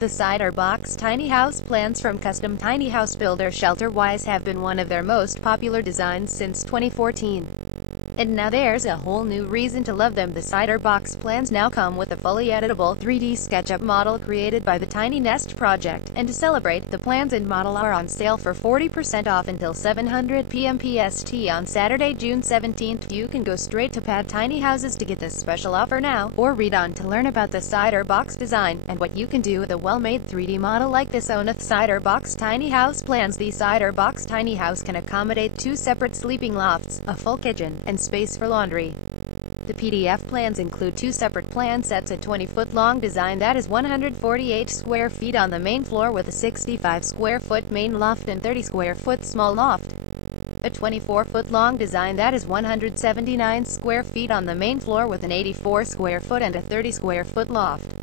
The Cider Box tiny house plans from custom tiny house builder Shelterwise have been one of their most popular designs since 2014. And now there's a whole new reason to love them. The Cider Box plans now come with a fully editable 3D SketchUp model created by the Tiny Nest project, and to celebrate, the plans and model are on sale for 40% off until 7:00 p.m. PST on Saturday, June 17th. You can go straight to Pad Tiny Houses to get this special offer now, or read on to learn about the Cider Box design, and what you can do with a well-made 3D model like this. Own a Cider Box tiny house plans. The Cider Box tiny house can accommodate 2 separate sleeping lofts, a full kitchen, and space for laundry. The PDF plans include 2 separate plan sets: a 20-foot-long design that is 148 square feet on the main floor with a 65-square-foot main loft and 30-square-foot small loft. A 24-foot-long design that is 179 square feet on the main floor with an 84-square-foot and a 30-square-foot loft.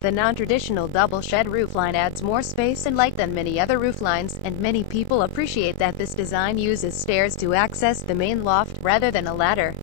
The non-traditional double-shed roofline adds more space and light than many other rooflines, and many people appreciate that this design uses stairs to access the main loft, rather than a ladder.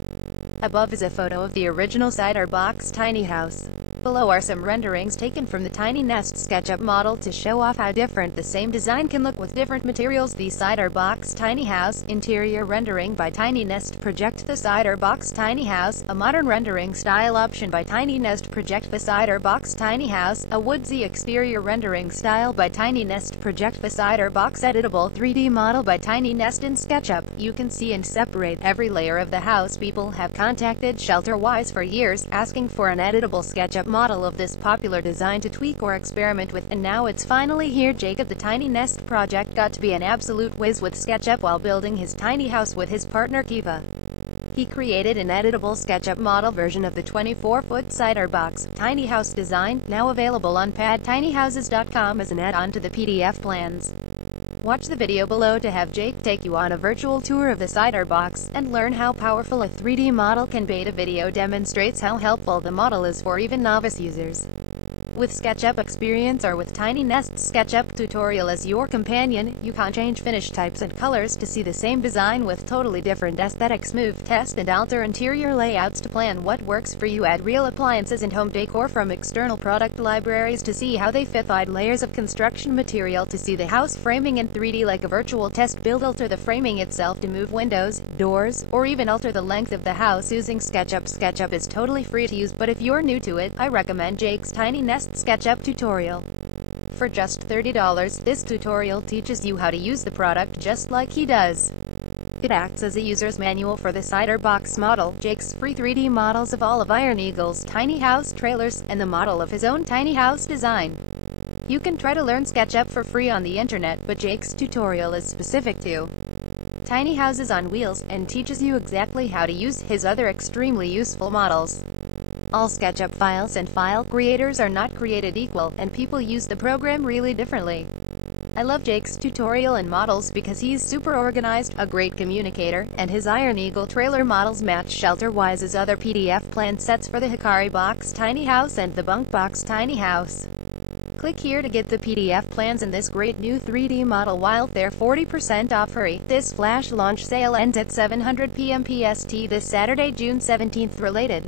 Above is a photo of the original Cider Box tiny house. Below are some renderings taken from the Tiny Nest SketchUp model to show off how different the same design can look with different materials. The Cider Box tiny house interior rendering by Tiny Nest project. The Cider Box tiny house, a modern rendering style option by Tiny Nest project. The Cider Box tiny house, a woodsy exterior rendering style by Tiny Nest project. The Cider Box editable 3D model by Tiny Nest in SketchUp. You can see and separate every layer of the house. People have contacted Shelterwise for years, asking for an editable SketchUp model of this popular design to tweak or experiment with, and now it's finally here. Jake of the Tiny Nest project got to be an absolute whiz with SketchUp while building his tiny house with his partner Kiva. He created an editable SketchUp model version of the 24-foot Cider Box tiny house design, now available on padtinyhouses.com as an add-on to the PDF plans. Watch the video below to have Jake take you on a virtual tour of the Cider Box, and learn how powerful a 3D model can be. The video demonstrates how helpful the model is for even novice users. With SketchUp experience or with Tiny Nest's SketchUp tutorial as your companion, you can change finish types and colors to see the same design with totally different aesthetics. Move, test and alter interior layouts to plan what works for you. Add real appliances and home decor from external product libraries to see how they fit. Add layers of construction material to see the house framing in 3D like a virtual test build. Alter the framing itself to move windows, doors, or even alter the length of the house using SketchUp. SketchUp is totally free to use, but if you're new to it, I recommend Jake's Tiny Nest SketchUp tutorial. For just $30, this tutorial teaches you how to use the product just like he does. It acts as a user's manual for the Cider Box model, Jake's free 3D models of all of Iron Eagle's tiny house trailers, and the model of his own tiny house design. You can try to learn SketchUp for free on the internet, but Jake's tutorial is specific to tiny houses on wheels, and teaches you exactly how to use his other extremely useful models. All SketchUp files and file creators are not created equal, and people use the program really differently. I love Jake's tutorial and models because he's super organized, a great communicator, and his Iron Eagle trailer models match Shelterwise's other PDF plan sets for the Hikari Box tiny house and the Bunk Box tiny house. Click here to get the PDF plans and this great new 3D model while they're 40% off. Hurry! This flash launch sale ends at 7:00 p.m. PST this Saturday, June 17th. Related